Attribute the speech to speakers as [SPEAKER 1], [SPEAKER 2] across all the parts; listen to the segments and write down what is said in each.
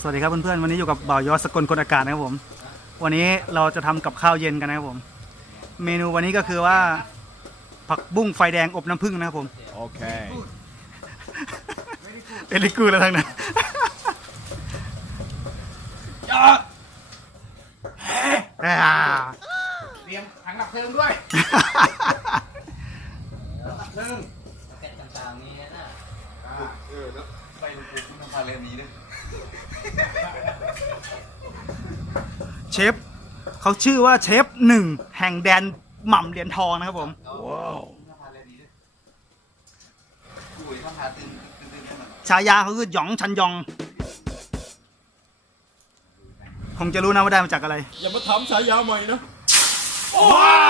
[SPEAKER 1] วัสดีครับเพื่อนๆวันนี้อยู่กับบ่าวยอดสกลคนอากาศนะครับผมวันนี้เราจะทำกับข้าวเย็นกันนะครับผมเมนูวันนี้ก็คือว่าผักบุ้งไฟแดงอบน้ำผึ้งนะครับผม
[SPEAKER 2] โอเค
[SPEAKER 1] เอลิกูแล้วทั้งนั้น
[SPEAKER 2] เตรียมถังดับเพลิงด้วยดับเพลิง
[SPEAKER 3] แกะต่างๆนี้นะ
[SPEAKER 2] แล้วไปลงทุนทำพาเลนนี้ด้วย
[SPEAKER 1] เชฟเขาชื่อว่าเชฟหนึ่งแห่งแดนหม่ำเหรียญทองนะครับผม
[SPEAKER 2] ว้าวทำพาเลนนี้ด้วยกุ้ยทำพาตึง
[SPEAKER 1] ฉายาเขาคือหยองชันยองคงจะรู้นะว่าได้มาจากอะไร
[SPEAKER 2] อย่ามาทำฉายาใหม่นะ
[SPEAKER 1] ว้าว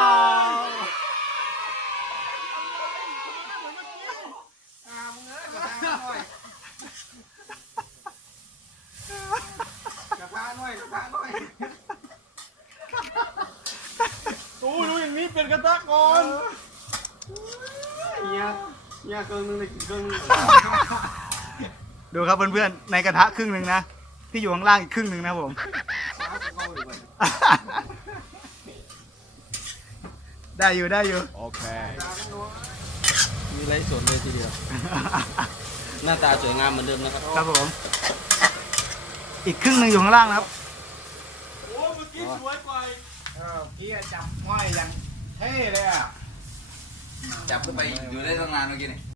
[SPEAKER 2] โอ้ดูอย่างนี้เป็นกระทะก่อนเนี่ยเกินนึงเลยเกินนึง
[SPEAKER 1] ดูครับเพื่อนๆในกระทะครึ่งหนึ่งนะที่อยู่ข้างล่างอีกครึ่งหนึ่งนะผมได้อยู่
[SPEAKER 2] โอเค
[SPEAKER 3] มีไรสวนเลยทีเดียว หน้าตาสวยงามเหมือนเดิมนะครับ
[SPEAKER 1] ครับผมอีกครึ่งหนึ่งอยู่ข้างล่างนะครับ
[SPEAKER 2] โอ้เมื่อกี้สวยกว่าพี่จับห้อยอย่างเท่เลยอ่ะจับขึ้นไปอยู่ได้ตั้งนานเมื่อกี้นี่